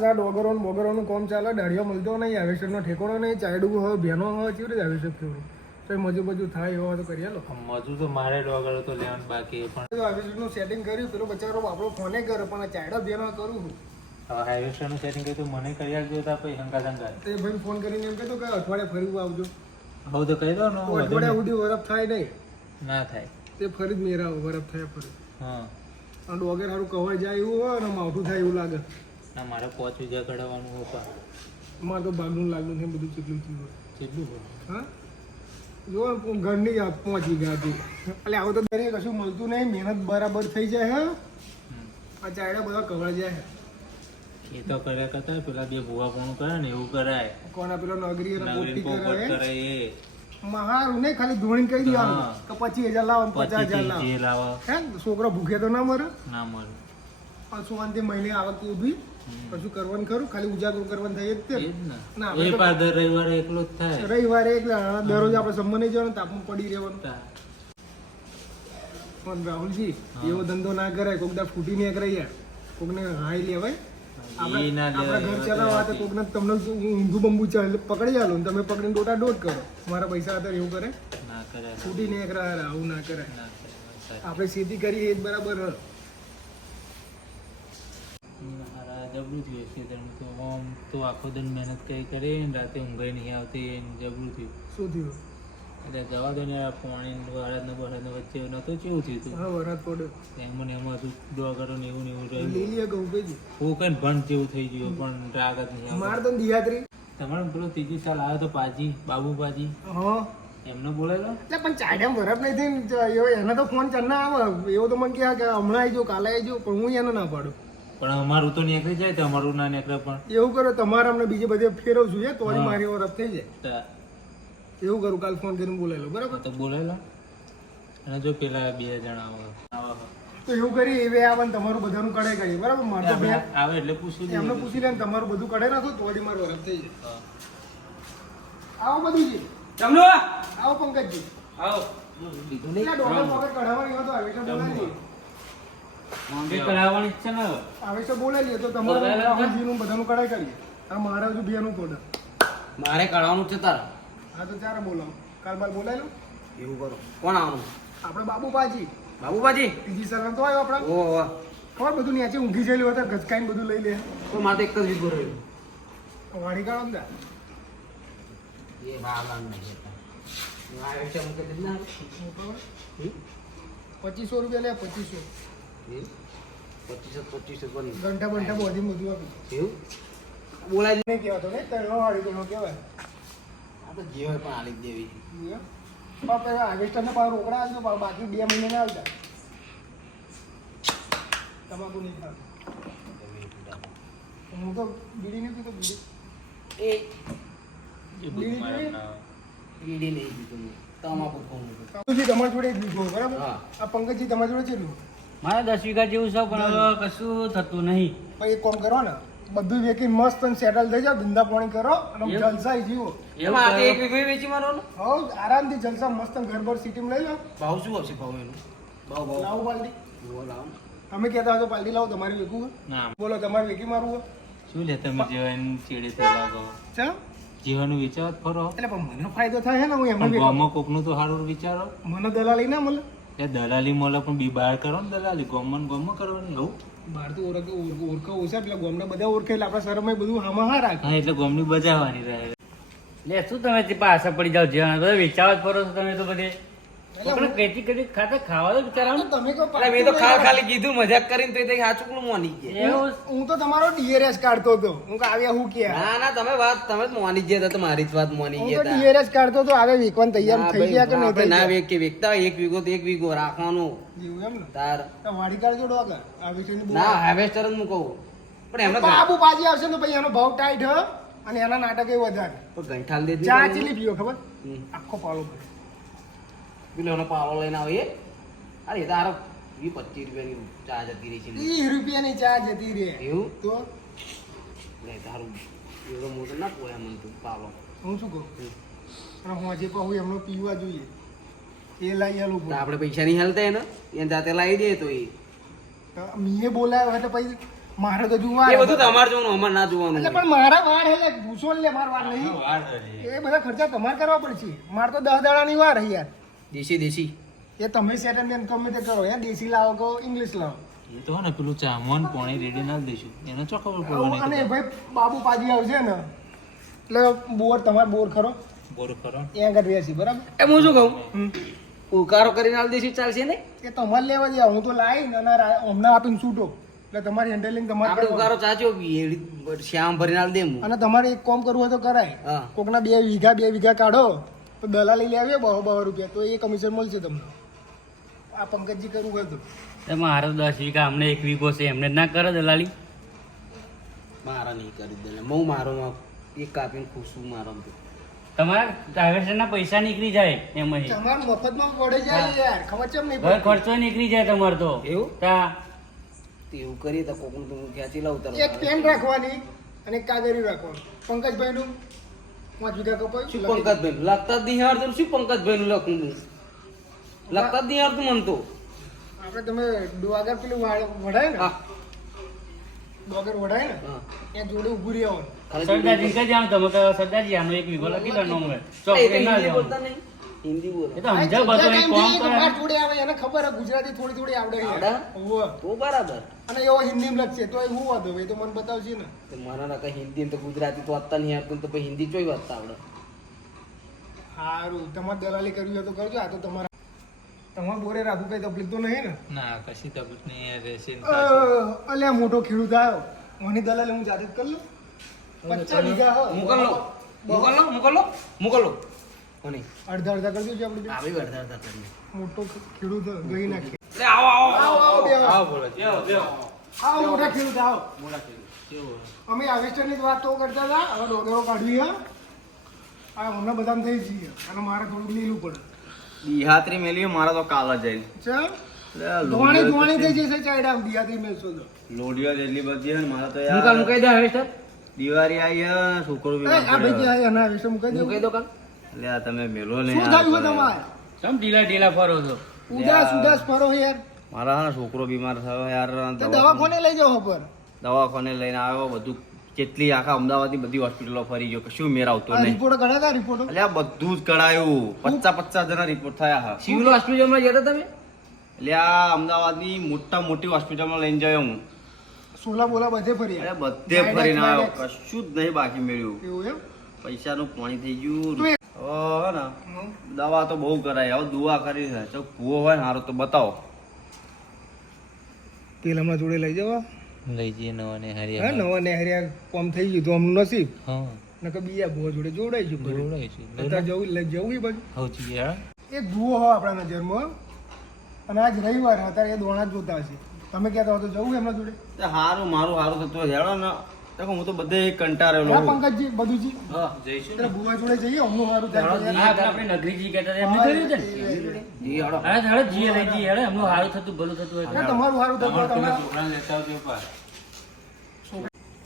બસ આ ડોગરોનું કોમ ચાલે, દાઢીઓ મળતો નહીં, હાર્વેસ્ટરનો ઠેકોણો નહીં, ચાયડું હોય ભેનો હોય કેવી રીતે હાર્વેસ્ટર થયું તો મજુ થાય એવો તો કરી લો. મજુ તો મારે ડોગરો તો લેવાનું બાકી પણ હાર્વેસ્ટરનું સેટિંગ કર્યું, પેલો બચારો આપણો ફોને કરે પણ આ ચાયડા ભેનો કરું છું. હવે હાર્વેસ્ટરનું સેટિંગ કર્યું તો મને કરી આપજો તા પછી શંકા તે ભાઈ ફોન કરીને એમ કહેતો કે અઠવાડિયે ફરી આવજો. હવે તો કહી દો ને અઠવાડિયા સુધી વરફ થાય નહીં, ના થાય તે ફરી જ મેરા વરફ થાય ફરી. હા અને ડોગર સારું કવાઈ જાય એવું હોય ને માવઠું થાય એવું લાગે. ના મારે 5 વીઘા કઢાવવાનું હતું. મારે તો ભાગનું લાગનું છે બધું કેટલું થયું હોય. કેટલું હોય? હા જો ઘરની 5 વીઘા હતી એટલે આવું તો દરેક કશું મળતું નહીં, મહેનત બરાબર થઈ જાય. હા આ ચાયડા બધા કવાઈ જાય. એ તો કર્યા કરતા પેલા બે ભૂવા પણ કરે ને એવું કરાય. કોના પેલો નગરી અને પોપટી પોપટ કરે કરે એ હારું નહીં, ખાલી ધોઈને કહી દેવાનું કે 25,000 લાવો 50,000 જે લાવો. લાવો હે છોકરો ભૂખે તો ના મરે. ના મળે પાછું અંતે મહિને આવક ઊભી કશું કરવાનું ખરું, ખાલી ઉજાગરું કરવાનું થાય જ તે. એ જ ને. ના, એ પાછો દર રવિવારે એકલો જ થાય. રવિવારે એકલા દરરોજ આપણે સંબંધ નહીં જવાનું, તાપમાં પડી રહેવાનું. પણ રાહુલજી એવો ધંધો ના કરાય, કોક દા ફૂટી નહીં કરાય, કોકને હાઈ લેવાય. ઈ ના આપણા ઘર લેવાય. ચલાવવા તો કોકને તમને ઊંધું બંબુ પકડી આલો ને તમે પકડીને દોટા દોટ કરો, મારા પૈસા હતા એવું કરે. ના કરે ફૂટી નહીં કરાય, આવું ના કરાય. ના કરે. આપણે ખેતી કરીએ એ જ બરાબર. મારા જબરું થયું છે તો આમ તો આખો દિન મહેનત કઈ કરી ને રાતે ઊંઘાઈ નહીં આવતી ને જબરું થયું. શું થયું? એટલે જવા દો ને આ પાણી બળદને વચ્ચે નતું કેવું થયું હતું. હા વરાત પડ્યો એમાં ને એમાં હતું ડોગરો ને એવું ને એવું રહ્યું. લીલીએ કહું કઈ હું કઈ ભણ જેવું થઈ ગયું પણ રાગ જ નહીં આવતો. માર તો દિયાત્રી. તમારે પેલો ત્રીજી સાલ આવ્યો તો પાજી બાબુ પાજી હા એમનો બોલેલો. એટલે પણ ચાયડામ બરફ નહીં થઈ ને એને તો ફોન ચાલ ના આવે એવો તો મને કહે કે હમણાં આવી જાઓ કાલે આવી જાઓ, પણ હું એને ના પાડું. પણ અમારું તો નીકળી જાય તો અમારું ના નીકળે પણ એવું કરો તમારે અમને બીજે બધે ફેરવું છું તો હા. મારી વરફ થઈ જાય. એવું કરું, કાલ ફોન કરીને બોલાયેલો બરાબર. તો બોલેલો. અને જો પેલા 2 જણા આવે તો એવું કરી એવે આવે ને તમારું બધાનું કડાઈ કરીએ બરાબર. મારે તો બે આવે એટલે પૂછી એમને પૂછી લે ને તમારું બધું કડાઈ નાખો તો વળી મારું વરફ થઈ જાય. આવો બધું જી જમલો આવો પંકજજી. આવો એટલે ડોક્ટર વગર કઢાવવાની હોય તો આવે તો બોલાવી એ કરાવવાની છે ને આવે તો બોલાવી તો તમારું રાહુલજીનું બધાનું કડાઈ કરીએ. આ મારે હજુ બેનું પડે. મારે કરાવવાનું છે તારે. હા તો ચારે બોલાવો, કાલ બાર બોલાવી લો. એવું કરો. કોણ આવવાનું? આપણે બાબુપાજી બાબુબાજી? ત્રીજી સર તો આવ્યો આપણા. ઓહો. ખબર બધું નીચે ઊંઘી ગયેલું હતા, ગચકાઈને બધું લઈ લે. તો મારે તો એક જ વીઘો રહ્યો. વાડી કાઢો ને. એ બાબા નહીં. આવે છે મુકે જ ના. 2500 રૂપિયા લે 2500. 25 બની. ઘંટા બંટા બધી બધું આપી. એવું બોલાય નહીં કહેવાતો ને તરનો વાડી કોનો કહેવાય. આ તો જે હોય પણ આલી જ દેવી. પણ પેલા હાર્વેસ્ટરને પાછું રોકડા આવજો, બાકી 2 મહિને ના આવતા. તમાકુ નહીં ખાતું. હું તો બીડી નહીં પીતો. બીડી એ બીડી ઈડી નહીં દીધું. તમાકુ ખાવું. પંકજજી તમારી જોડે જ લીધો બરાબર. હા. આ પંકજજી તમારી જોડે કેટલું? મારે 10 વીઘા જેવું છે પણ હવે કશું થતું નહીં. પછી એક કામ કરો ને, બધું વેચી મસ્ત સેટલ થઈ જાવ, ધંધા પાણી કરો અને એવું? જલસા જીવો. એમાં આ એક વીઘો વેચી મારવાનો? હો આરામથી જલસા મસ્ત ઘર સિટીમાં લઈ લો. ભાવ શું આવશે ભાવ એનો? ભાવ લાવો પાલટી. જુઓ લાવો. અમે કહેતા હોય તો પાલટી લાવો, તમારે વેકવું હોય. ના બોલો તમારે વેકી મારવું હોય. શું લે તમે જીવન ચીડે થઈ લાગો. ચા જીવનનું વિચાર ખરો એટલે પણ મને ફાયદો થાય છે ને, હું એમને પણ વેકું. ગામમાં કોકનું તો સારું વિચારો. મને દલાલી ના મળે. એ દલાલી મળે પણ બી બહાર કરો ને દલાલી ગામમાં કરવાની એવું. બહાર તો ઓળખો ઓછા પેલા ગામના બધા ઓળખે એટલે આપણા શરમે બધું હામાં હા રાખે. હા એટલે ગામની બજાવવાની રહે. લે શું તમે તે પાછા પડી જાવ જીવન બધા વિચાર જ કરો છો તમે તો બધે. કેટી કેટી ખાતા ખાવા તો બિચારા તમે કહો અરે મેં તો ખાલી કીધું મજાક કરીને તો એ સાચું કોણ માની ગયા. એવું હું તો તમારો ડીઆરએસ કાઢતો હતો. હું કે આવ્યા હું કે ના ના તમે જ માની ગયા હતા. તમારી જ વાત માની હું તો ગયા હતા. ડીઆરએસ કાઢતો હતો. આવે વેકવાન તૈયાર ના થઈ ગયા કે નહીં આપણે થઈ ના ગયા? વેકતા હોય એક વીઘો તો એક વીઘો રાખવાનું. એવું એમ ને. તાર તો વાડી કાઢજો ડોગર. આ વિષયની બહુ ના હાર્વેસ્ટર જ હું કહું પણ એમને બાબુ બાજી આવશે ને પછી એનો ભાવ ટાઈટ હ અને એના નાટક એ વધારે. ગંઠાલ દે ચા ચીલી પીવો ખબર? આખો પાલો ભરે. પેલો એનો પાવડો લઈને આવીએ. અરે તારો 20-25 રૂપિયાની ચા જતી રહી છે. 30 રૂપિયાની ચા જતી રહે. એવું તો લે તારું એવો મોટો ના પોયા મને તું પાવડો. હું શું કહું? અને હું હજી પણ એમનો પીવા જોઈએ. એ લઈ આલું તો આપણે પૈસા નહીં હાલતા એને જાતે લાવી દે તો એ મીએ બોલાયો એટલે પછી મારે તો જોવા એ બધું તમારે જોવાનું અમારે ના જોવાનું એટલે પણ મારા વાર હે લે ભૂસો લે મારા વાર નહીં એ બધા ખર્ચા તમારે કરવા પડશે મારે તો 10 દાડાની વાર હે યાર દેશી દેશી એ તમે સેટલમેન્ટ ગમે તે કરો યાર દેશી લાવો કે ઇંગ્લિશ લાવો એ તો ને પેલું ચામન પોણી રેડી ના દઈશું એને ચો ખબર પડવાની અને ભાઈ બાબુ પાજી આવશે ને એટલે બોર તમારે બોર ખરો બોર કરો એ આગળ રહેશે બરાબર એ હું શું કહું ઉકારો કરીને આલ દેશી ચાલશે ને એ તમારે લેવા દે હું તો લાવી અને હમણાં આપીને છૂટો એટલે તમારી હેન્ડલિંગ તમારે આપણે કરવાનું. ઉકારો ચાચ્યો શ્યામ ભરીને આલ દે હું અને તમારે એક કામ કરવું હોય તો કરાય હા કોકના 2 વીઘા કાઢો તો દલાલી લેવી 200 રૂપિયા તો એ કમિશન મળશે તમને આ પંકજજી કરવું હોય તો એ મારે તો 10 વીઘા અમને 1 વીઘો છે એમને જ ના કરે દલાલી મારા નહીં કરી દે હું મારો એક કાપીને ખુશું મારો તમારા ટ્રાવેલ્સના પૈસા નીકળી જાય એમાં તમારું મફતમાં વળે જાય યાર ખબર છે એમ નહીં ઘર પડતી. ખર્ચો નીકળી જાય તમારે તો એવું? તા એવું કરીએ તો કોકનું તો હું ખેંચી લઉં તારું. એક પેન રાખવાની અને એક કાગળિયું રાખવાનું પંકજભાઈનું 5 વીઘા કપાયું શું પંકજભાઈ લખતા જ નહીં આવડતું શું પંકજભાઈ નું લખું હું લખતા જ નહીં આવડતું મન તો આપણે તમે ડોગર પેલું વઢાય ને હા ડોગર વઢાય ને હા. ત્યાં જોડે ઊભું રહેવાનું સરદારજી કઈ જાવ તમે તો સરદારજી આનો 1 વીઘો લખી દો નોમ એ તો ચોકડી ના હિન્દી લેવાનું. બોલતા નહીં હિન્દી બોલે એ તો સમજાવ બધું એક કામ કરે માર જોડે આવે એને ખબર હે ગુજરાતી થોડી આવડે આવડે? હોવે. તો બરાબર અને એવો હિન્દીમાં લખશે તો હું વાંધો ભાઈ તો મને બતાવશે ને તો મને ના કઈ હિન્દી ને તો ગુજરાતી તો વાંચતા નહીં આવતું ને તો પછી હિન્દી ચોય વાંચતા આવડે સારું તમારે દલાલી કરવી હોય તો કરજો આ તો તમારા તમારે બોરે રાખવું કઈ તકલીફ તો નહીં ને ના કશી તકલીફ નહીં રહેશે અલ્યા મોટો ખેડૂત આવ્યો મને દલાલી હું જાતે જ કરી લઉં 50 વીઘા હો. મોકલો કોની અડધા કરજો છે આપણે આવી વરદાર કરી મોટો ખેડૂત ગઈ નાખે લે આવો આવો આવો બે આવો. બોલો આવો મોટા ખેડૂત આવો અમે હાર્વેસ્ટરની જ વાત તો કરતા હતા હવે ડોગરો કાઢવી હે આ હમણાં બધાને થઈ જઈએ અને મારે થોડું લીલું પડે દિહાત્રી મેલી મારા તો કાલ જ ચાલ જાય ધોણી થઈ જશે ચાયડા દિયાથી મેલશો તો લોડીઓ જેટલી બધી છે ને મારા તો મુકાલ યાર મુકાઈ દો હવે સર દિવાળી આવી હે ને છોકરો એ, આ ભાઈ બી ક્યાં એના વિશે મુકાઈ દઉં મુકાઈ દો કાલ એટલે આ તમે મેલો ને શું થયું છે તમારે સમ ઢીલા ફરો છો ઉદાસ ફરો યાર મારા હા ને છોકરો બીમાર થયો યાર તો દવાખાને લઈ જાઓ પર દવાખાને લઈને આવ્યો બધું જેટલી આખા અમદાવાદની બધી હોસ્પિટલો ફરી ગયો કશું મેર આવતો નહીં રિપોર્ટ કઢાતા રિપોર્ટ એટલે આ બધું જ કરાયું 50 જણા રિપોર્ટ થયા હા સિવિલ હોસ્પિટલમાં ગયા હતા તમે એટલે આ અમદાવાદની મોટી હોસ્પિટલમાં લઈને ગયો હું સોલા બોલા બધે ફરી એટલે બધે ફરીને આવ્યો કશું જ નહીં બાકી મેળ્યું એવું એમ પૈસાનું પાણી થઈ ગયું તો એ- હે ને દવા તો બહુ કરાય હવે દુઆ કરી છે જો કૂવો હોય ને સારો તો બતાવો તેલ હમણાં જોડે લઈ જવા લઈ જઈએ નવા ને હા હરિયા નવા નેહરિયા કોમ થઈ ગયું તો અમનું નસીબ હા નકર બીજા ભૂવા જોડે જોડાઈ ગયું બધું. જોડાઈશું અત્યારે જવું એ બાજુ હવચી યાર એક ભૂવો હો આપણા નજરમાં અને આજ રવિવાર અત્યારે એ દોણા જ જોતા હશે તમે કહેતા હો તો જવું એમના જોડે તે હારું મારું હારું થતું હોય હેડો ને દેખો હું તો બધે કંટાળેલો હા છું. પંકજજી બધુંજી જઈશું એટલે ભૂવા જોડે જઈએ અમનું સારું થાય હા આપણે નગરીજી કહેતા હતા, એમને કર્યું છે ને જી હળો હા હેડો જીએ લઈ જઈએ હેડો એમનું સારું થતું ભલું થતું હોય ના, તમારું સારું થતું હોય તમે છોકરાને લેતા આવજો પાર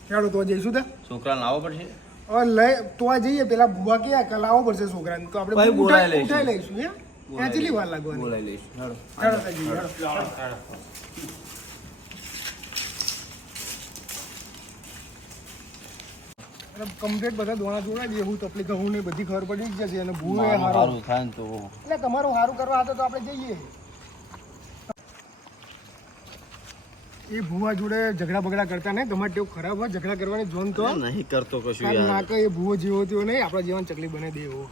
ચાલો તો જઈશું તા છોકરાને લાવવો પડશે હવે લઈ તો આ જઈએ પેલા ભૂવા ક્યાં કે લાવવો પડશે છોકરાને તો આપણે ભાઈ બોલાવી ઉઠાઈ લઈશું. લઈશું હે ત્યાં કેટલી વાર લાગવાની બોલાવી લઈશું હેડો ચાલો તો જઈએ, ચાલો. એટલે કમ્પ્લીટ બધા દોણા જોડાઈ દઈએ હું તકલીફ હું ને બધી ખબર પડી જ જશે અને ભૂવો એ મારું હારો હારું થાય ને તો એટલે તમારું સારું કરવા હતો તો આપણે જઈએ એ ભૂવા જોડે ઝઘડા બગડા કરતા નહીં તમારે ટેવ ખરાબ હોય ઝઘડા કરવાની જોન તો નહીં કરતો કશું ના યાર કે એ ભૂવો જેવો તેવો નહીં આપણા જીવન ચકલી બને દે એવો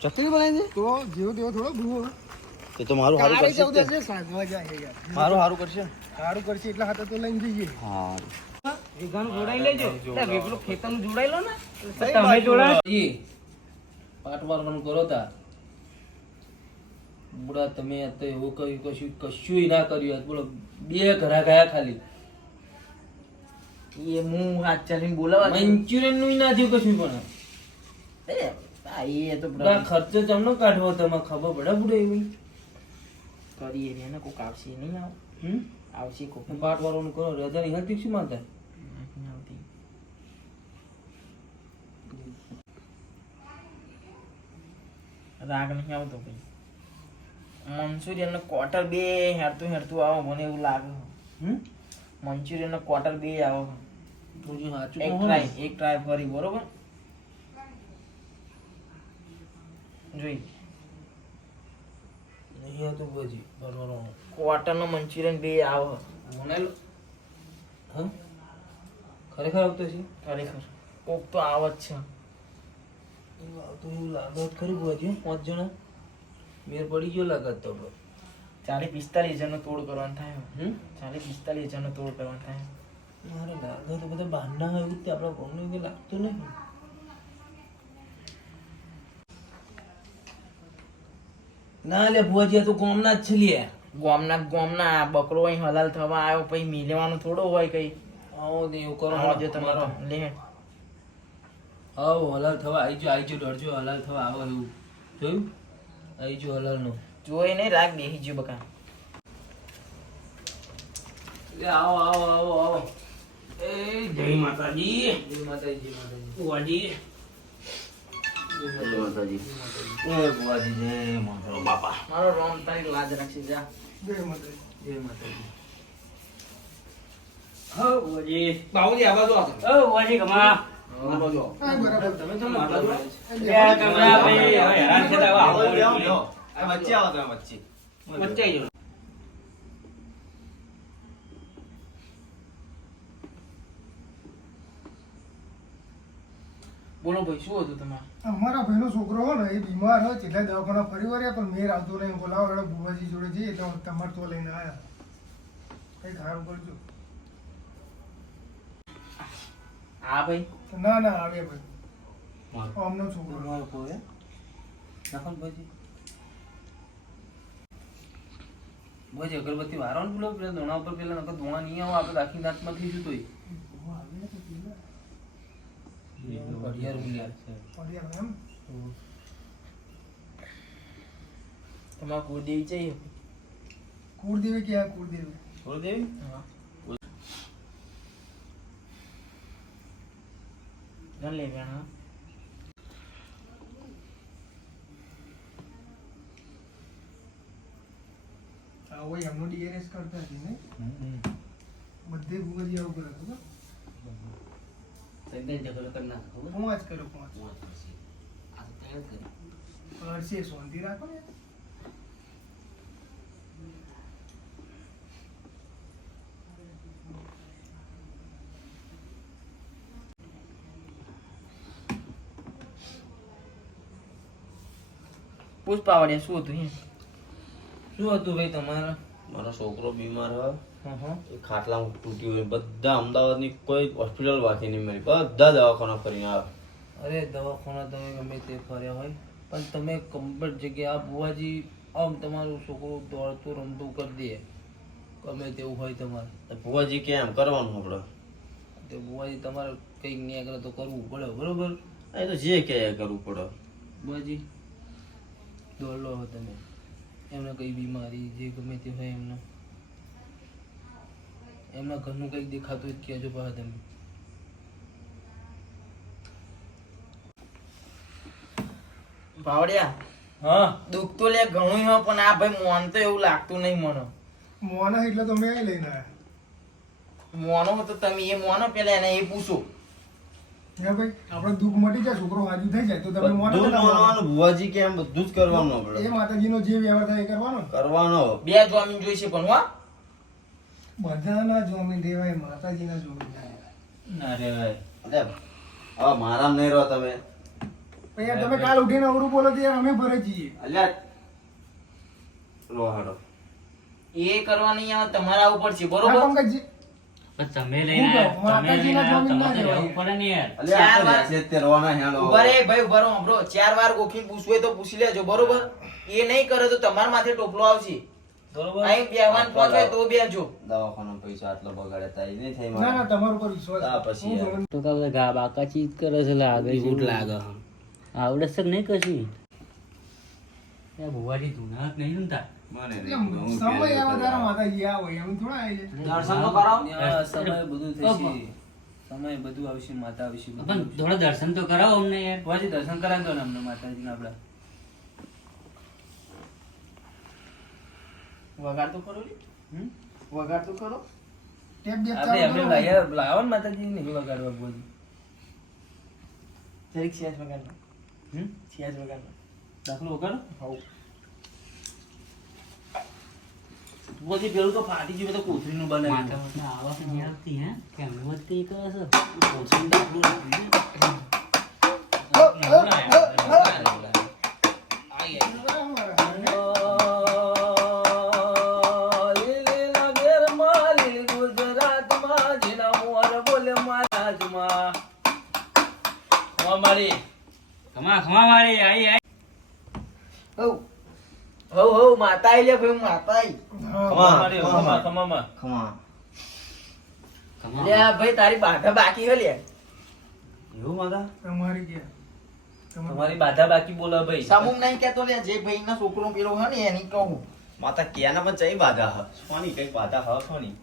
ચટણી બનાવી તો જેવો તેવો થોડો ભૂવો દે તો મારું હારું કાલે કરશે ચૌદસ છે સાંજવા જાય યાર મારું હારું કરશે સારું કરશે એટલા હાથે તો લઈને જઈએ હા વીઘાનું જોડાઈ લેજો પેલું ખેતરનું જોડાઈ લો ને તમે જોડા પાટવારવાનું કરો તા બુડા તમે આ તો એવું કર્યું કશું ના કર્યું આજ બોલો 2 ઘરા ગયા ખાલી એ હું હાથ ચાલીને બોલાવા મંચુરિયન નું ના થયું કશું પણ એ એ તો બુડા ખર્ચો તમને કાઢવો તમે ખબર પડે બુડા એવી કરીએ રે ને કોક આવશે નહીં આવ હમ આવશે કોક પાટવારવાનું કરો રજા નહીં હતી શું માનતા રાગ નહીં આવતો ભાઈ મંસૂરિયન ને ક્વાર્ટર બે હેરતું હેરતું આવો મને એવું લાગે હમ મંચુરિયન ને ક્વાર્ટર બે આવે તું સાચું એક કહો ટ્રાય ને. એક ટ્રાય ફરી બરોબર જોઈ નહીં હતું ભુવાજી બરોબર ક્વાર્ટર નો મંચુરિયન બે આવે મને હા ખરેખર આવતો છે ખરેખર કોક તો આવે જ છે એવું આવતું એવું લાગત ખરી ભુવાજી 5 જણા મેર પડી ગયો લાગત તો 40-45 હજારનો તોડ કરવાનો થાય હમ 40-45 હજારનો તોડ કરવાનો થાય મારે લાગે તો બધા બહારના હોય એવું જ તે આપણા ગામનું એવું લાગતું નહીં ના લે ભુવાજી આ તો ગામના જ છે લ્યા ગોમના બકરો અહીં હલાલ થવા આવ્યો પછી મિલેવાનું થોડો હોય કઈ આવો ને એવું કરો આવો જો તમારો લે આવો હલાલ થવા આવી જો દોડજો હલાલ થવા આવો એવું જોયું આવી જો હલાલ નો જોઈ નહીં રાખ બેસી ગયો બકા આવો આવો આવો આવો એ જય માતાજી જય માતાજી જય માતાજી ભુવાજી જય માતાજી. એ બુવાજી, જય માતાજી. બાપા મારો રોમ તારી લાજ રાખશે જા જય માતાજી. જય માતાજી હો બુવાજી. બાબુજી આવા જો હો બુવાજી કમા. આવો જો હા, બરાબર. તમે તો માતા જો બે કમરા ભાઈ હવે હેરાન થતા આવો, આવો, લ્યો, આવો. લ્યો. આ વચ્ચે આવો તમે, વચ્ચે. વચ્ચે આવી જાઓ. બોલો ભાઈ શું હતું તમારે અમારા ભાઈનો છોકરો હોય ને એ બીમાર હોય એટલે દવાખાના ફરી વળ્યા પણ મેર આવતો નહીં બોલાવો એટલે બુવાજી જોડે જઈએ તો તમારે તો લઈને આવ્યા કંઈક સારું કરજો હા ભાઈ ના ના આવે ભાઈ અમનો છોકરો તમારો કોઈ નાખો ને ભુવાજી ભુવાજી અગરબત્તી વારો ને બોલો પેલા દોણા ઉપર પેલા નકર દોણા નહીં આવો આપણે આખી નાચમાં થઈ જતું હોય ઘડિયાળ બોલ્યા પડ્યા એમ તમારે કુળદેવી चाहिए કુળદેવી ક્યાં કુળદેવી કુળદેવી? ના લે વેણા આવો એમનો ડીઆરએસ કરતા હતી ને બધે બુવાજી આવું કરે ખબર પાંચ કર્યો પાંચ હર્ષે શાંતિ રાખો ને પુષ્પાવડિયા શું હતું શું હતું ભાઈ તમારા મારો છોકરો બીમાર હોય, હા એ ખાટલામાં તૂટ્યું હોય. બધા અમદાવાદની કોઈ હોસ્પિટલ બાકી નહીં મળી, બધા દવાખાના ફરીને આવે. અરે દવાખાના તમે ગમે તે ફર્યા હોય પણ તમે કમ્પ્લીટ જગ્યાએ આ બુવાજી આમ તમારું છોકરું દોડતું રમતું કરી દે ગમે તેવું હોય તમારે તો ભુવાજી કે એમ કરવાનું આપણે. તો બુવાજી તમારે કંઈક ન્યાય કરે તો કરવું પડે બરોબર એ તો જે કે એ કરવું પડે. બુવાજી દોડ લો હવે તમે એમને કઈ બીમારી જે ગમે તે હોય એમના ઘરનું કંઈક દેખાતું હોય તો કહેજો પાછા તમે ભાવડિયા હા દુઃખ તો લે ઘણું હોય પણ આ ભાઈ મોન તો એવું લાગતું નહીં મને મોના એટલે તો મેં લઈને આવ્યા મોનો તો તમે એ મોનો પેલા એને એ પૂછો હે ભાઈ આપણે દુઃખ મટી જાય છોકરો હાજુ થઈ જાય તો તમે મોના બધું જ કેટલા માનવાનું, ભુવાજી કે એમ બધું જ કરવાનું એ આપણે. માતાજીનો જે વ્યવહાર થાય એ કરવાનો ને. કરવાનો. બે જમીન જોઈશે પણ હો બધાના જોમીન દેવાય માતાજીના જોમીન દેવાય. ના રે ભાઈ. અરે, હવે મારા નહીં રહો તમે. પછી યાર તમે કાલ ઉઠીને અવરું બોલો તો યાર અમે ભરે જઈએ અલ્યા લો હાડો. એ કરવા નહીં આવે તમારા ઉપર છે હા, બરોબર પંકજજી પણ તમે લઈને આવ્યા, તમે લઈને માતાજીના આવ્યા, જમીન તમારે ના રહેવું પડે ને યાર. અલ્યા ચાર આપણે વાર. રહેશે જ તે રોવાના હેડો. ઉભા રે ભાઈ ઉભા રહો હંભળો. 4 વાર ગોખીને પૂછવું હોય તો પૂછી લેજો બરોબર એ નહીં કરે તો તમારા માથે ટોપલો આવશે બરોબર અહીં બેહવાન પહોંચે તો બેજો દવાખાના પૈસા આટલા બગાડે તારી નહીં થઈ ના ના મારે. તમારા ઉપર વિશ્વાસ હા, પછી હું યાર. જોમીન તો કાલે ગા બાકા ચીજ કરે છે લાગે છે લાગે આવડે છે કે નહીં કશી એ ભુવાજી ધૂના નહીં જમતા મને એટલે નહીં, હું સમય પહેલે આવે ત્યારે કરવા. માતાજી આવો એમ થોડા આવી જાય દર્શન તો કરાવો ત્યાં સમય બધું થશે સમય બધું આવશે માતા આવશે બધું પણ થોડા દર્શન તો કરાવો અમને યાર. ભુવાજી દર્શન કરાવી દો ને અમને માતાજીના આપણા વગાડ તો ખરો લે હમ? વગાડ તો ખરો ટેપ બેપ આપણે ચાલુ એમને કરો. લાવો ને માતાજી નહીં વગાડવા બુવાજી. જરીક સેજ વગાડ નાખ. હમ? સેજ વગાડ નાખ. દાખલો વગાડો. હઉ. બુવાજી પેલું તો ફાટી ગયું, તો કોથળીનું બનાવ્યું. માથામાં આવા તો નહીં આવતી, હે? કેમ વધતી કહો છો? કોથળીનું દાખલું હતું. લીલી નગરમાં, લીલી ગુજરાતમાં, જીના મોર બોલે મહારાજમાં. અમારી ખમા વાળી આઈ હઉ. હઉ હઉ માતા આઈ લે ભાઈ માતા આઈ. અમારી ખમામાં. ખમા લે આ ભાઈ તારી બાધા બાકી હે લે. એવું માતા તમારી કે તમારી બાધા બાકી બોલો ભાઈ. સામું નહીં કહેતો લે જે ભાઈ ના છોકરો પેલો હે ને એની કહું. માતા ક્યાંના પણ ચઈ બાધા હ સોની કઈ બાધા હ સોની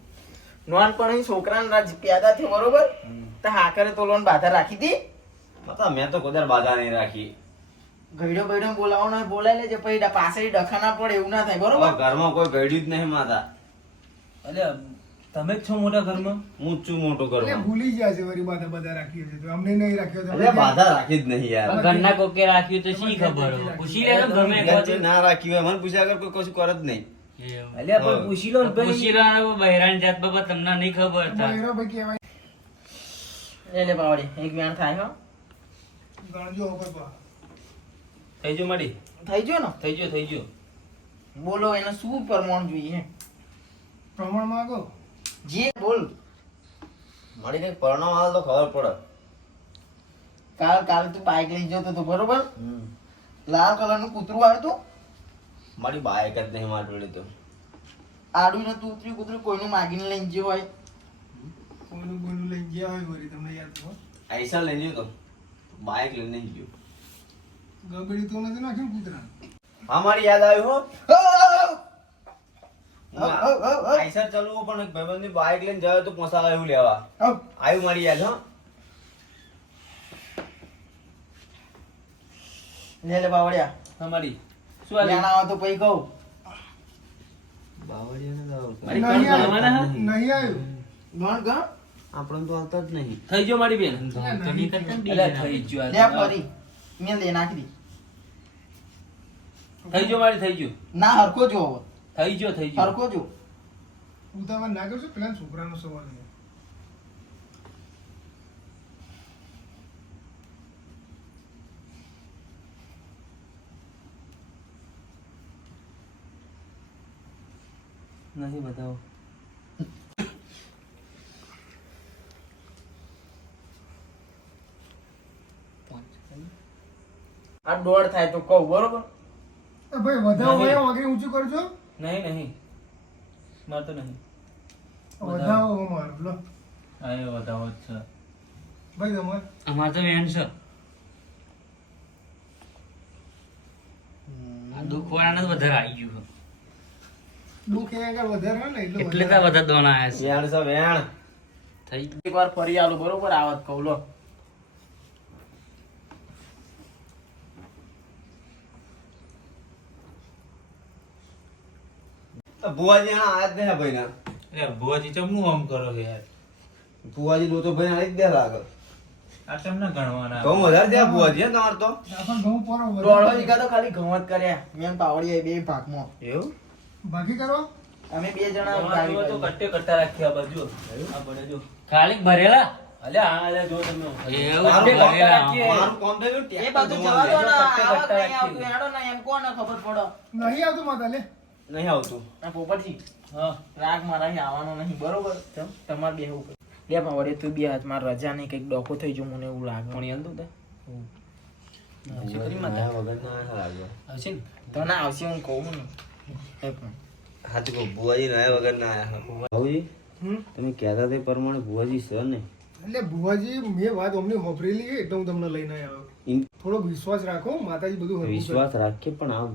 નોનપણ છોકરા પેદા થયો બરોબર તો હાકરે તો લોન બાધા રાખી દી. માતા મેં તો કદાર બાધા નહીં રાખી. ગઈડો ગઈડો બોલાવવાનો હોય બોલાવી લેજે પછી પાછળ ડખા ના પડે એવું ના થાય હવે બરોબર. ઘરમાં કોઈ ગળ્યું જ નહીં માતા. અલ્યા તમે જ છો મોટા ઘરમાં. હું જ છું મોટો એટલે ઘરમાં. ભૂલી ગયા છે વળી બધા રાખીએ છે તો અમને નહીં રાખ્યો તો એટલે બાધા રાખી જ નહીં યાર. ઘરના કોકે રાખ્યું તો શી ખબર હોય? પૂછી લેજો ને ગમે એક ઘેર વાર. કોઈ ના રાખ્યું હોય મને પૂછ્યા વગર કોઈ કશું કરે જ નહીં. એવું. અલ્યા પણ પૂછી લો ને ભાઈ. પૂછી લો ને, બહેરાની જાત બાબા તમને નહીં ખબર હતા. બહેરો ભાઈ કહેવાય લે પાવડી એક વેણ થાય હો. ગણજો ઉપર પા. થઈ ગયો માડી. થઈ ગયો ને થઈ ગયો થઈ ગયો. બોલો એને શું પ્રમાણ જોઈએ પ્રમાણ માંગો જે બોલ. મારી કઈ પરણાવ હાલ તો ખબર પડે. કાલે તું બાઈક લઈ જતો તો બરોબર લાલ કલર નું કૂતરું આવ્યું તું મારી બાઈક જ નહીં મારી જોડે તો. આડું ને તું કૂતરું કોઈનું માગીને લઈને ગયો હોય. કોઈનું બોલું લઈ ગયા હોય વળી તમને યાદ તો આઈસા લઈ ગયો તો બાઈક લઈને નહીં ગયો. ગગડી તો નથી નાખ્યું ને કૂતરા હા મારી યાદ આવ્યું હો. હઉ, હઉ, હઉ, હઉ. આઈસર ચાલવું પણ એક ભાઈબંધની બાઈક લઈને જાય તો મસાલા એવું લેવા હઉ. આવ્યું મારી યાદ હો. લે બાવળિયા હા માડી. શું આ લેણા આવે તો પછી કહું. મારી નહીં પણ આવ્યું. ભણવાના હા? નહીં આવ્યું ગણ ગણ આપણને તો આવતા જ નહીં. થઈ ગયો મારી બેન. તો નહીં કરતા ને અલ્યા બીજા. થઈ ગયો લે ફરી મેં લે નાખી દી. થઈ ગયો મારી થઈ ગયો. ના હરખો જો હવે. થઈ ગયો થઈ ગયો. હરખો જો. ઉતાવળ ના કરશો પેલા છોકરાનો સવાલ છે નહીં બતાવો. આ દોડ થાય તો કહું બરોબર. એ ભાઈ વધાવો ભાઈ વગેરે ઊંચું કરજો નહીં નહીં મારે તો નહીં. વધાવો મારો લો હા એ વધાવો જ છે. ભાઈ તમારે અમારે તો વેન છે. આ દુઃખવાળાને જ વધારે આવી ગયું છે. દુઃખ એ આગળ વધારે હોય ને એટલે તો બધા દોણા આવ્યા વેણ છે વેણ. છે. થઈ ગયું. એક વાર ફરી આલું બરોબર આવત કહું લો. તો ભુવાજી આ આજ નહીં ભાઈ ના. એ ભુવાજી ચમનું આમ કરો છો યાર? ભુવાજી લોચો ભાઈ આજ દે લાગે. આ ચમના ગણવાના ઘઉં વધારે દે ભુવાજી હે તમારે તો. આપણ ઘઉં પોરો દોડો વધારે વીઘા તો ખાલી ઘઉં જ કર્યા મેં પાવડી બે ભાગમાં. એવું ભાગી કરો અમે બે જણા તમારે ગાડી તો કરી. કટ્ટે કટ્ટા રાખ્યા બાજુ. આ પડે જો. ખાલી ભરેલા અલ્યા આ અલ્યા જો તમે. એવું મારું ભરેલા. કટ્ટા રાખીએ. મારું કામ થયું ને એ બાજુ જવા દો ને આવક નહીં આવતું હેડો ને એમ કોને ખબર પડો. નહીં આવતું માતા લે નહીં આવતું. આ પોપટજી હા રાગ મારા અહીં આવવાનો નહીં બરોબર તમારે બેહવું પડે. લે પાવડી તું બે હાથ માર રજા નહીં કઈક ડોકો થઈ જો મને એવું લાગે. પાણી આલ દઉં તે. વગર ના લાગે. આવશે ને. તને આવશે હું કહું ને. એક મિનિટ. હાથી કો ભુવાજી ના વગર ના આયા. ભાઉજી તમે કહેતા તે પ્રમાણે ભુવાજી છે ને. એટલે ભુવાજી મેં વાત અમને હોભરેલી છે એટલે હું તમને લઈને આવ્યો થોડો વિશ્વાસ રાખો માતાજી બધું હરખું કરે. વિશ્વાસ રાખીએ પણ આ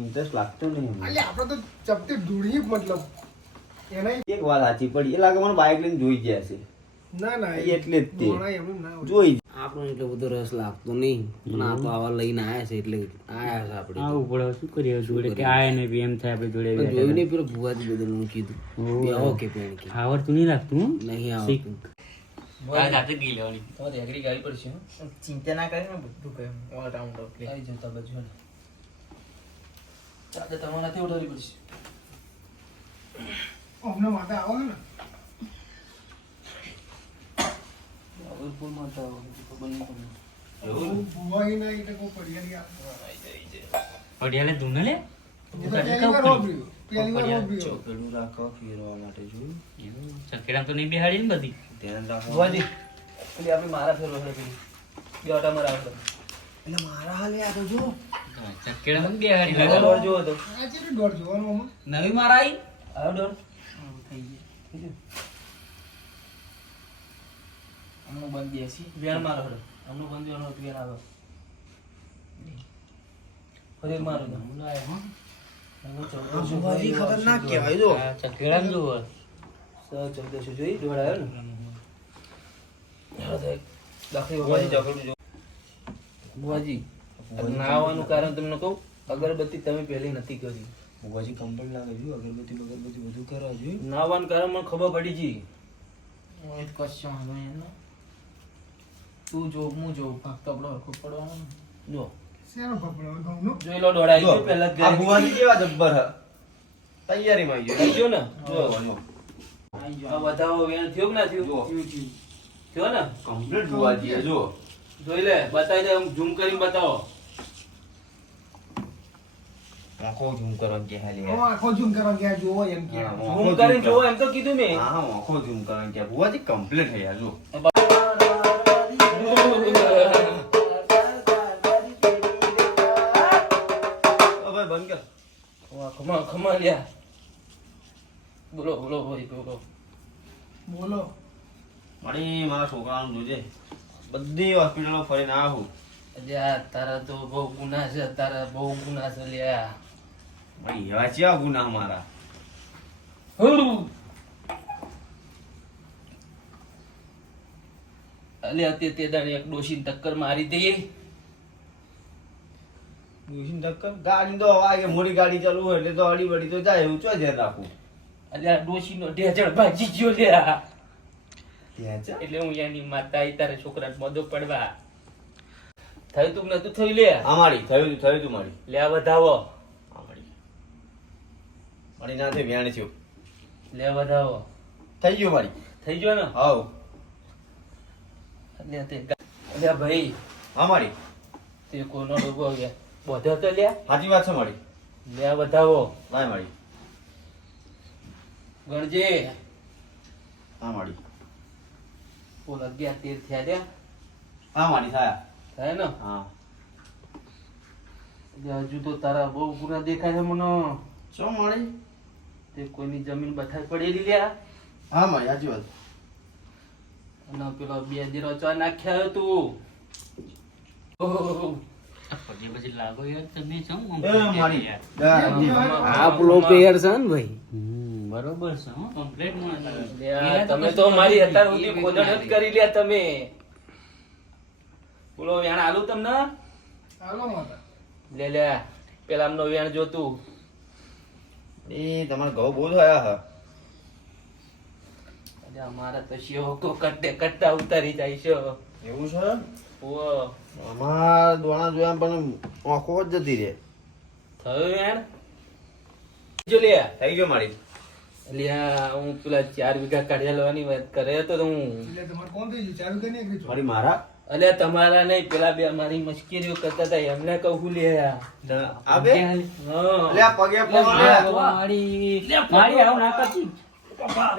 ઇન્ટરેસ્ટ લાગતો નહીં. એટલે આપણે તો ચપટી ધૂળી મતલબ એના એક વાત સાચી પડી એ લાગે મને બાઇક લઈને જોઈ ગયા છે ના ના એટલે જ તે. દોણાય એમનું ના હોય. જોઈ આપણો એટલો બધો રસ લાગતો નહીં પણ આ તો આવા લઈને આયા છે એટલે આયા છે આપણે આવું પડે શું કરીએ જોડે કે આય ને બી એમ થાય આપણે જોડે પણ જોયું નહીં પેલો ભુવાજી બદલનું કીધું બેહો કે પેણ કે આવડતું નહીં લાગતું હો? નહીં આવતું આ જાતે ગઈ લેવાની તમારે એગ્રી ગાવી પડશે હો. ચિંતા ના કરે ને બધું કહે ઓલ રાઉન્ડ પ્લે આવી જતા બાજુ હેડો. ચાલે તમારાથી ઉડાડી પડશે. અમને માટે આવો ને અવરપુરમાં તો ખબર નહીં તમને. ભુવાઈ ના એટલે કોઈ પડિયારી આપો. પડિયાલે ધૂને લે એ તો પહેલી વાર વાપર્યું. પહેલી વાર વાપર્યું. ચોકડું રાખવા ફેરવા માટે જોયું ચકેડા તો નહીં બેહાડી ને બધી ધ્યાન રાખવા ભુવાજી, પેલી આપણી મારા ફેરવો છે પેલી. બે ઓટા મારા આવતો. એટલે મારા હાલે આ તો જો ચકેડા માં બેહાડી દોડ લગાવો જોવો તો. આ છે ને દોઢ જોવાનું આમાં. નવી મારા આવી આવ્યો દોડ. હમણાં બંધ બેસી વેણ મારો હેડો. હમણાં બંધ વેણો વેણ આવે. ફરી મારો તો. હમણાં ચૌદસો ભુવાજી ખતરનાક કહેવાય જો ચકેડા ને જુઓ 1400 જોઈ દોડ આવ્યો ને. હેડો તો એક દાખલી ભુવાજી ચોકડું જો. ભુવાજી, આ ના આવવાનું કારણ તમને કહું, અગરબત્તી તમે પહેલી નથી કરી. ભુવાજી કમ્પ્લેટ લાગે જો અગરબત્તી બધું કરવા જોઈએ ના આવવાનું કારણ મને ખબર પડી ગઈ. કશો વાંધો નહીં એનો. તું જો હું જોઉં ફક્ત આપણો હરખો પડવાનો ને. જો શેનો પકડો ઘઉંનો? જોઈ લો દોડ આવી ગયો પહેલા જ આ ઘરે. ભુવાજી કેવા જબ્બર હ તૈયારીમાં આવી આવી ગયો ને જો ગયો આ બતાવો વેણ થયો કે ના થયું? જો. થયો ને? કમ્પ્લીટ ભુવાજી હે જો જોઈ લે, બતાવી દે, ઝૂમ કરીને બતાવો. આંખો ઝૂમ કરવાનું કે હાલે હવે આખો ઝૂમ કરવા ગયા જોવો એમ કે. ઝૂમ કરીને જોવો એમ તો કીધું મેં. હા આંખો ઝૂમ કરવાનું કે ભુવાજી કમ્પ્લીટ હે યાર જો હવે બંધ કર વાહ, ખમા ખમા લ્યા. બોલો બોલો ભાઈ બોલો. બોલો. મળી મારા છોકરાનું જોજે બધી હોસ્પિટલો ફરીને આવું અલ્યા તારા તો બહુ ગુના છે, તારા બહુ ગુના છે લ્યા. મળી એવા ચેવા ગુના મારા અલ્યા તે દાડે એક ડોશીને ટક્કર મારી દે. ડોશીને ટક્કર ગાડી તો વાગે મોટી ગાડી ચાલુ હોય એટલે તો અડી બડી તો જાય એવું ચો ધ્યાન રાખવું અલ્યા ડોશીનો ઢેચણ ભાજી ગયો લ્યા. ત્યાં છે એટલે હું એની માતા આઈ તારા છોકરાને મોદો પડવા. થયું તું નતું થયું લે. અમારી થયું તું મારી લે આ વધાવો. અમારી મારી ના થઈ વ્યાણ થયું લે વધાવો. થઈ ગયું મારી થઈ ગયો ને? હાવ અલ્યા ભાઈ, અમારી તે કોનો ડોબો ગયા બધો તો લ્યા. સાચી વાત છે મારી લે આ વધાવો. લાય મારી ગણજે. હા મારી બોલ 11 13 થયા લ્યા. હા મારી થાય થાય ને? હા અલ્યા હજુ તો તારા બહુ ગુના દેખાય છે મને. શું મારી તે કોઈની જમીન બથાઈ પડેલી લ્યા. હા મારી સાચી વાત અને પેલો 2 દીરો ચા નાખ્યા તું. ઓહો. પછી પછી લાગો યાર તમે શું આમ એ મારી યાર? આ પ્રો પ્લેયર છે ને ભાઈ બરોબર છે હો કમ્પ્લીટ માં લ્યા, તમે તો મારી અત્યાર સુધી ખોદણ જ કરી લ્યા તમે. બોલો વેણ આલું તમને? હાલો માતા. લે લે પેલા આમનો વેણ જોતું. એ તમારા ઘઉં બહુ થયા હા અલ્યા મારા તો શિયો કટ્ટે કટ્ટા ઉતારી જાય છે. એવું છે ઓહો. અમાર દોણા જોયા પણ આંખો જ જતી રહે થયું વેણ? જો લે થઈ ગયો મારી લ્યા હું પેલા 4 વીઘા કાઢ્યા લેવાની વાત કરે તો હું. એટલે તમારે કોણ થઈ ગયું? ચાલુ કરી નાખ્યું છો? મારી મારા અલ્યા તમારા નહીં, પેલા બે મારી મશ્કરીઓ કરતા હતા એમને કહું લે. આ બે હા. લે આ પગે પડો લે મારી આવું ના કરતી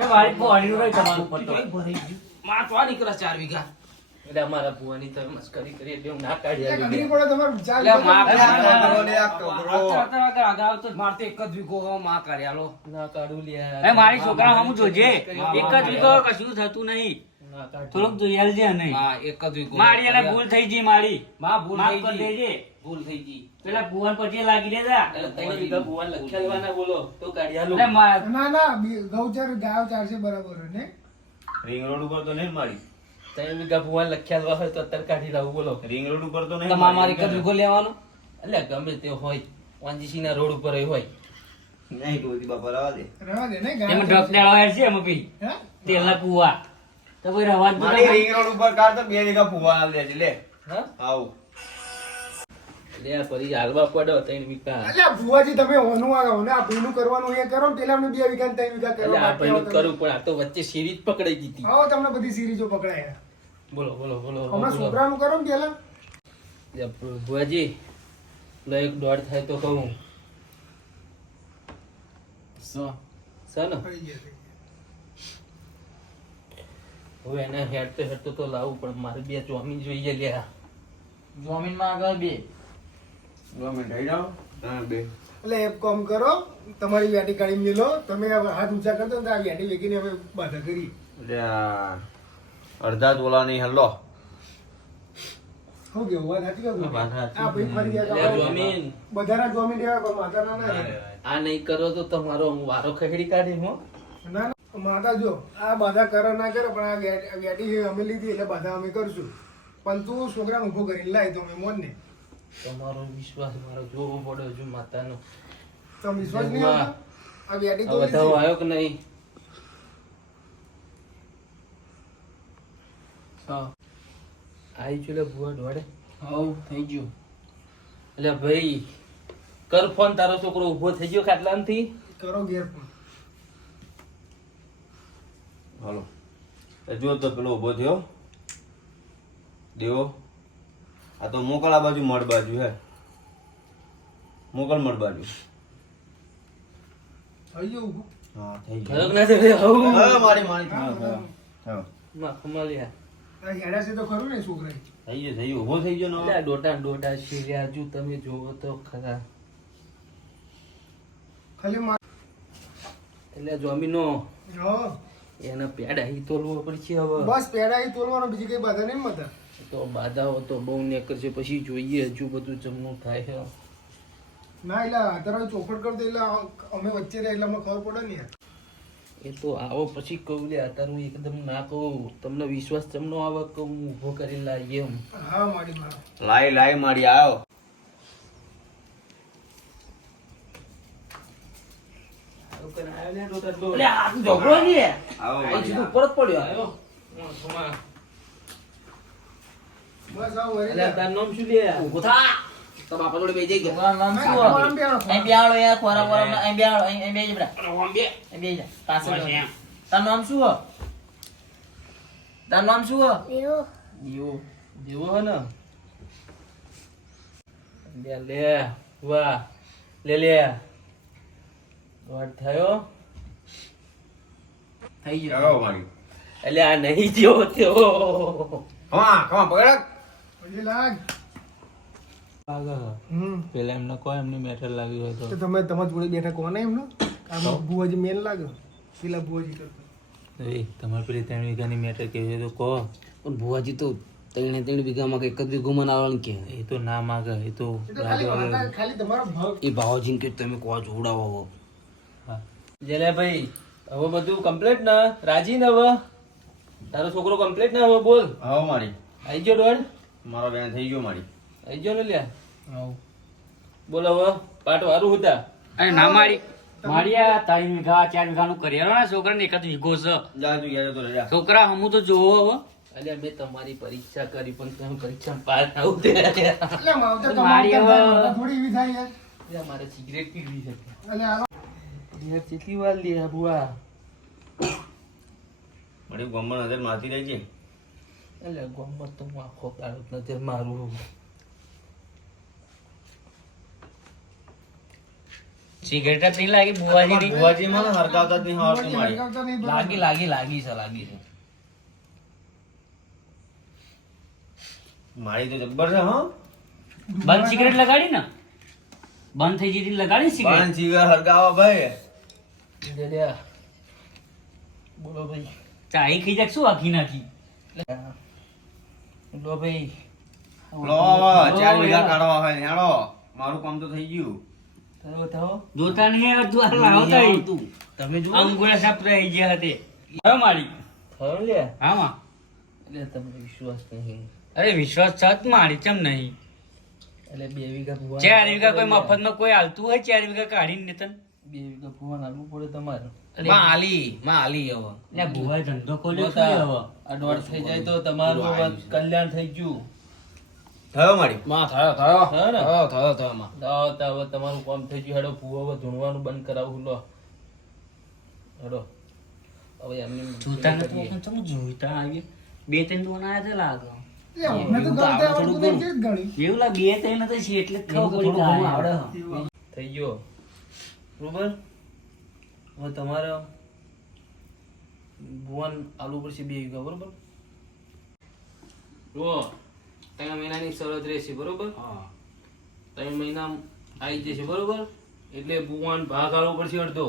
એ મારી પોણી નું તમારું પડતો માં તો નીકળે 4 વીઘા. એટલે અમારા ભુવાની તમે મસ્કરી કરી એટલે હું ના એક કાઢ્યા અઘરી પડે તમારે ચાલ લે માં અરે આ કબરો લે આ કબરો મારે તો એક જ વીઘો માં કર્યાલો ના કાઢું લ્યા. એ મારી છોકરા હમ જોજે એક જ વીઘો કશું થતું નહીં ના કાઢું. થોડુંક જોઈ આલજે નહીં હા એક જ વીઘો મારી એને ભૂલ થઈ ગઈ મારી માં ભૂલ માફ થઈ કરી ગઈ દેજે ભૂલ થઈ ગઈ પેલા ભુવન પછી લાગી લેજા એટલે 3 વીઘા ભુવાન લખ્યા લેવાના બોલો તો કાઢ્યા લો. એટલે ના ના ઘઉં ચાર ગાયો ચારશે બરાબર ને. રિંગ રોડ ઉપર તો નહીં મારી ત્રણ વીઘા ભુવા લખ્યા હોય તો અત્યારે કાઢી લાવું બોલો રિંગ રોડ ઉપર તો નહીં તમારે મારી કદ વીઘો લેવાનો એટલે ગમે તે હોય વાંજીસી ના રોડ ઉપર હોય નહીં કોઈ બાપા રવા દે રહેવા દે ને એમાં ઢોકળા હોય છે એમાં પી હે? તેલના કુવા તો કોઈ રવા જ મારી નહીં. રિંગ રોડ ઉપર કાર તો 2 વીઘા ફુવા આલ દેજે લે હા આવ લે ફરી હાલવા પડો ત્રણ વીઘા અલ્યા ભુવાજી તમે ઓનું આવો ને આ ભીનું કરવાનું એ કરો ને પેલા અમને 2 વીઘા ને 3 વીઘા એટલે કરવા આ બાકી ભાઈનું આવો તમે. કરું પણ આ તો વચ્ચે સિરીજ પકડાઈ દીધી આવો તમને બધી સિરીઝો પકડાય બોલો બોલો બોલો હમણાં બોલો. છોકરાનું કરો ને પેલા લે ભુવાજી લો એક દોઢ થાય તો કહું સર ને થઈ ગયા. હવે એને હેડતો તો લાવું પણ મારે બે ચોમીન જોઈએ લ્યા જમીનમાં આગળ બે ગવર્મેન્ટ હઈ જાવ તમે બે એટલે એક કામ કરો તમારી વેટી કાઢી મેલો તમે હવે હાથ ઊંચા કરતો ને તો આ વેટી વેકીને હવે બાધા કરી એટલે આ અડધા તોલા નહીં હલ્લો શું કેવું વાત સાચી કહું? વાત સાચી. આ ભાઈ ફરી ગયા લે તો જમીન બધાના જોમીન લેવા પણ માતાના ના રહે. આ નહીં કરો તો તમારો હું વારો ખસેડી કાઢી હો ના ના માતા જો આ બાધા કરે ના કરે પણ આ વેટી અમે લીધી એટલે બાધા અમે કરશું પણ તું છોકરાને ઊભો કરીને લાય તો અમે મોજ ને તમારો વિશ્વાસ મારો જોવો પડ્યો છું માતાનો તો વિશ્વાસ નહીં આવતો? આ વેટી તો હવે તો લીધી. આવ્યો કે નહીં આવી છું લે ભુવા દોડે હવ થઈ ગયું એટલે ભાઈ કર ફોન તારો છોકરો ઊભો થઈ ગયો ખાટલામાંથી કરો ઘેર પણ હાલો એ જો તો પેલો ઉભો થયો દેવો આ તો મોકલ આ બાજુ મળ બાજુ હે મોકલ મળ બાજુ થઈ ગયું ઊભું? હા થઈ ખરો ગયો કે ના થઈ ગયો? હા મારી મારી હા, થયો થયો માફમાં લ્યા. આ હેડા છે તો ખરું ને છોકરા થઈ ગયો ઊભો થઈ ગયો એટલે ને આ ડોટા શીર્યા હજુ તમે જોવો તો ખરા ખાલી મા એટલે જમીનો હા એના પેડા ઈ તોલવો પડશે હવે બસ પેડા એ તોલવાનો બીજી કઈ બાધા નહીં મતા તો બાધાઓ તો બહુ નેકર છે પછી જોઈએ હજુ બધું જમવું થાય છે ના એટલે અત્યારે ચોખડ કરી દે એટલે અમે વચ્ચે રહે એટલે અમને ખબર પડે ને યાર. એ તો આવો પછી કહું લે અત્યારે હું એકદમ ના કહું તમને વિશ્વાસ તમને આવે કે હું ઊભો કરી લાવીએ એમ હા મારી મારો લાઈ મારી આવો એટલે આ ઝઘડો છે આવો આ મારી સીધું ઉપર જ પડ્યો આવ્યો બસ આવો વળી એટલે જા. તારું નામ શું લે ઊભો થા તો બાપા જોડે બેસી ગયા તમારું નામ શું તમારું હોય? નામ બેહાડો. અહીં બેહાડો યાર ખોરા ખોરા અહીં બેહાડો અહીં બેસી બેટા અહીં બેસી જા પાછળ તારું નામ શું હો તારું નામ શું હો જીવો જીવો હે ને લે વાહ લે વાત થયો થઈ ગયો આવો મારી એટલે આ નહીં જેવો થયો કમા પકડ વળી લાગ. હમ. પેલા એમને કહો એમની મેટર લાગી હોય તો તો તમે તમારા જોડે બેઠા કોને એમનો આમ ભુવાજી મેન લાગે પેલા ભુવાજી કરતા એ તમારે પેલી 3 વીઘાની મેટર કેવી છે તો કહો પણ ભુવાજી તો ત્રણે ત્રણ વીઘામાં એક જ વીઘો મનાવવાનું કે એ તો ના માગે એ તો એ તો ખાલી વાતા- ખાલી તમારો ભાવ એ ભાવજીને કે તમે કહો જોડાવો હો હા જેલે ભાઈ હવે બધું કમ્પ્લીટ ને રાજી ને હવે તારો છોકરો કમ્પ્લીટ ને હવે બોલ આવો મારી આઈ ગયો દોડ મારો બેન થઈ ગયો મારી આઈ ગયો ને લ્યા બોલ હવે પાટ વારું હતા અરે ના મારી મારી આ 3 વીઘા 4 વીઘાનું કરિયાણું ને છોકરાને એક જ વીઘો છે જાજુ ગયા તો જા છોકરા હમું તો જોવો હવે અલ્યા મેં તમારી પરીક્ષા કરી પણ તમે પરીક્ષા પાસ ના ઉતરે એટલે માવતર મારી તમારી હવે- કરતા થોડી એવી થાય યાર. મારે સિગરેટ પીવી છે એટલે હાલો. યાર કેટલી વાર લે બુઆ મારી ગમણ નજર મારતી રહી છે એટલે ગમત તો હું આખો દાડો જ નજર મારું સિગરેટ જ નહીં લાગી બુવાજીની ભુવાજી મને હરગાવતા જ નહીં આવડતું ભુવાજી મારી હરગાવતા નહીં બરાબર. લાગી છે મારી તો જબ્બર છે હો બંધ સિગરેટ લગાડી ને બંધ થઈ જતી લગાડી સિગરેટ પાન સિગર હરગાવા ભાઈ લે બોલો ભાઈ ચાઈ ખાઈ જાય શું આખી નાખી લો ભાઈ લો 4 વીઘા કાઢવા હોય હેડો મારું કામ તો થઈ ગયું તારો થાઓ જોતા નહીં આવતું આ લાવતા ઈ. તમે જો અંગૂઠા સાપ રહી ગયા હતી હવે મારી થયો લે હા માં એટલે તમને વિશ્વાસ નહીં. અરે વિશ્વાસ છે જ મારી ચમ નહીં. એટલે 2 વીઘા ભુવા 4 વીઘા કોઈ મફતમાં કોઈ હાલતું હોય 4 વીઘા કાઢીને નેતન 2 વીઘા ભુવા નાખવું પડે તમારે. માં આલી હવે એટલે ભુવાએ ધંધો ખોલ્યો છે બતા, હવે. આ દોઢ થઈ જાય તો તમારું કલ્યાણ થઈ ગયું. થયો મારી માં થયો થયો થયો ને? થયો માં દાવ તો હવે તમારું કામ થઈ ગયું. હેડો ભુવા હવે ધૂણવાનું બંધ કરાવું લો. હેડો હવે એમની જોતા નથી પણ ચમ જોઈતા આવીએ 2-3 દોન આયા છે લાગે. એટલે અમને તો ગણતા આવડતું નહીં, કેવી રીતે ગણી? એવું લાગે 2-3 તો છે એટલે જ ખબર થોડું પડી ઘણું જાય. આવડે થઈ ગયો બરોબર. હવે તમારે ભુવન આલુ પડશે 2 વીઘા બરોબર. જુઓ 3 મહિનાની શરત રહેશે બરોબર. 3 મહિના આવી જશે બરોબર. એટલે ભુવન ભાગ આલવો પડશે અડધો.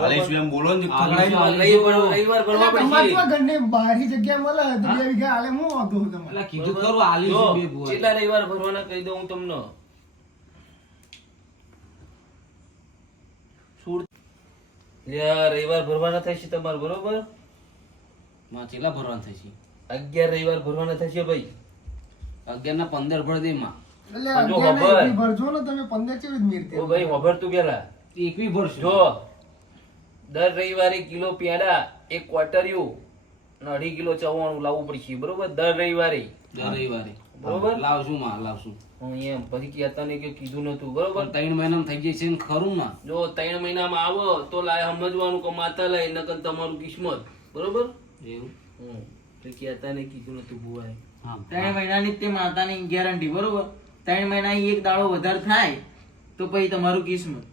હાલેશું એમ બોલો ને રવિવાર ભરવા એટલે પડશે. તમારે તો ઘરની બહારની જગ્યા મળે તો 2 વીઘા હાલે હું વાંધો તમારે? એટલે કીધું ખરું આલી જો, બે ભુવા કેટલા રવિવાર ભરવાના કહી દઉં હું તમને. રવિવાર ભરવાના થશે તમારે બરોબર. માં કેટલા ભરવાનું થશે 11 રવિવાર ભરવાના થશે ભાઈ. 11 ના 15 ભર દે માં એટલે જો 11 ખબર. એકવી ભરજો ને તમે 15 કેવી રીતે મેળતે? ઓ ભાઈ ખબર તું પેલા એકવી ભરશું જો દર રવિવારે કિલો પેડા 1 ક્વાર્ટરિયું અને 2.5 કિલો ચવાણું લાવવું પડશે બરોબર. દર રવિવારે દર રવિવારે બરોબર. લાવશું માં લાવશું હું એમ પછી કહેતા નહીં કે કીધું નતું બરોબર. પણ 3 મહિનામાં થઈ જશે ને ખરું માં જો 3 મહિનામાં આવો તો લાય સમજવાનું કે માતા લાય નકર તમારું કિસ્મત બરોબર. એવું તો કહેતા નહીં કીધું નતું ભુવાએ. 3 મહિનાની જ તે માતાની ગેરંટી બરોબર. 3 મહિના એક દાડો વધારે થાય તો પછી તમારું કિસ્મત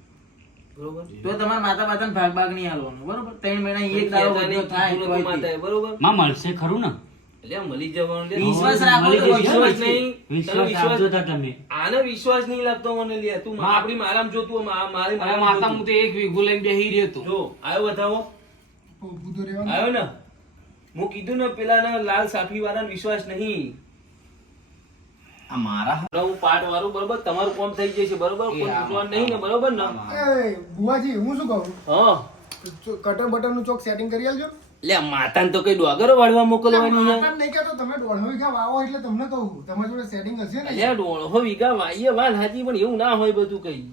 બરોબર. તો તમારા માતા પાતાને ભાગ ભાગ નહીં આલવાનો બરોબર. 3 મહિના એક દાડો કહેતા નહીં વધારે થાય કીધું તો નતું માતાએ બરોબર. માં મળશે ખરું ને? એટલે આ મળી જવાનું લે. વિશ્વાસ રાખો તો મળી બધું વિશ્વાસ જ નહીં. વિશ્વાસ તને આપજો તા તમે. આને વિશ્વાસ નહીં લાગતો મને લે. તું આપણી મારામ જોતું મારી અરે માતા હું તો 1 વીઘું લઈને બેહી રહ્યો તો જો આવ્યો બતાવો ઊભું તો રહેવાનું. આવ્યો ને. હું કીધું ને પેલા લાલ સાફી વાળાને વિશ્વાસ નહીં. આ મારા હું પાટ વાળું બરોબર તમારું કામ થઈ જશે બરોબર. કોઈ વિશ્વાસ નહીં ને બરોબર ને. એ બુવાજી હું શું કહું? હા કટર બટર નું ચોક સેટિંગ કરી આલજો. લે માતાને તો કઈ ડોગરો વાળવા મોકલવાની છે. માતા નહીં કહેતો, તમે 1.5 વીઘા વાવો એટલે તમને કહું તમારી જોડે સેટિંગ હશે ને? અલ્યા ડોળો વીઘા વાઈએ વાત સાચી પણ એવું ના હોય બધું કઈ.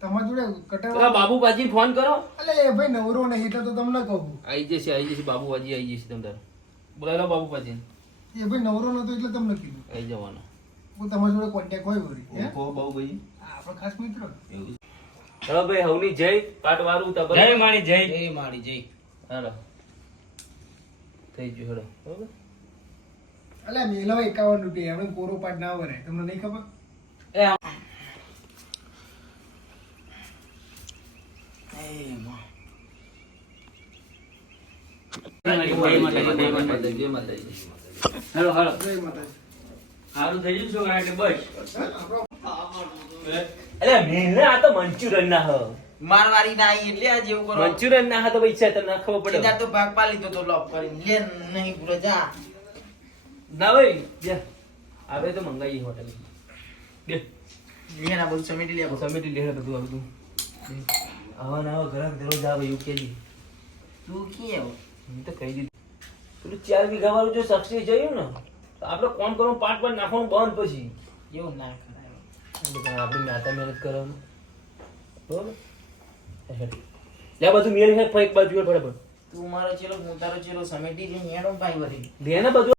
તમારી જોડે કટર પેલા બાબુબાજી ફોન કરો. એટલે એ ભાઈ નવરો નહીં એટલે તો તમને કહું. આવી જશે બાબુબાજી આવી જશે તમને. બોલાવી લો બાબુબાજી એ ભાઈ નવરો નતો એટલે તમને કીધું. આવી જવાનો. હું તમારી જોડે કોન્ટેક્ટ હોય વળી, હે? કો બહુ ભાઈ આપણો ખાસ મિત્ર. એવું હવે ભાઈ હવની જય પાટ વાળું તા જય મારી જય. એ મારી જઈ હાલો થઈ ગયું હેડો બરોબર. અલ્યા મેલો 51 રૂપિયા એમને કોરો પાટ ના વરે તમને નહીં ખબર? જય માતાજી. હાલો હાલો. જય માતાજી. સારું થઈ ગયું છોકરા એટલે બસ. હે? આપણો અલ્યા મેલે આ તો મંચુરન ના હ. મારવારી ના આવી એટલે આ જેવું કરો. મંચુરન ના હ તો પૈસા તને ખબર પડે. સીધા તો ભાગ પા લીધો તો લોક કરીને લે નહીં પૂરો જા. ના ભાઈ બે આવે તો મંગાઈ હોટલ બે એના બધું સમેટી લે. સમેટી લે બધું આ બધું. આવા ના આવા ઘરાક દરરોજ આવે એવું કેજી. તું કેવો હું તો કહી દીધું પેલું 4 વીઘા વાળું જો સક્સેસ જયું ને તો આપણે કોમ કરવાનું પાટ પર નાખવાનું બંધ પછી. એવું ના કરાય. આપણે માતા મહેનત કરવાનું બરોબર. લે બધું મેળ હે એક બાજુ ફટાફટ તું મારો ચેલો હું તારો ચેલો સમેટી જે હેડો ભાઈ વરી લે ને બધું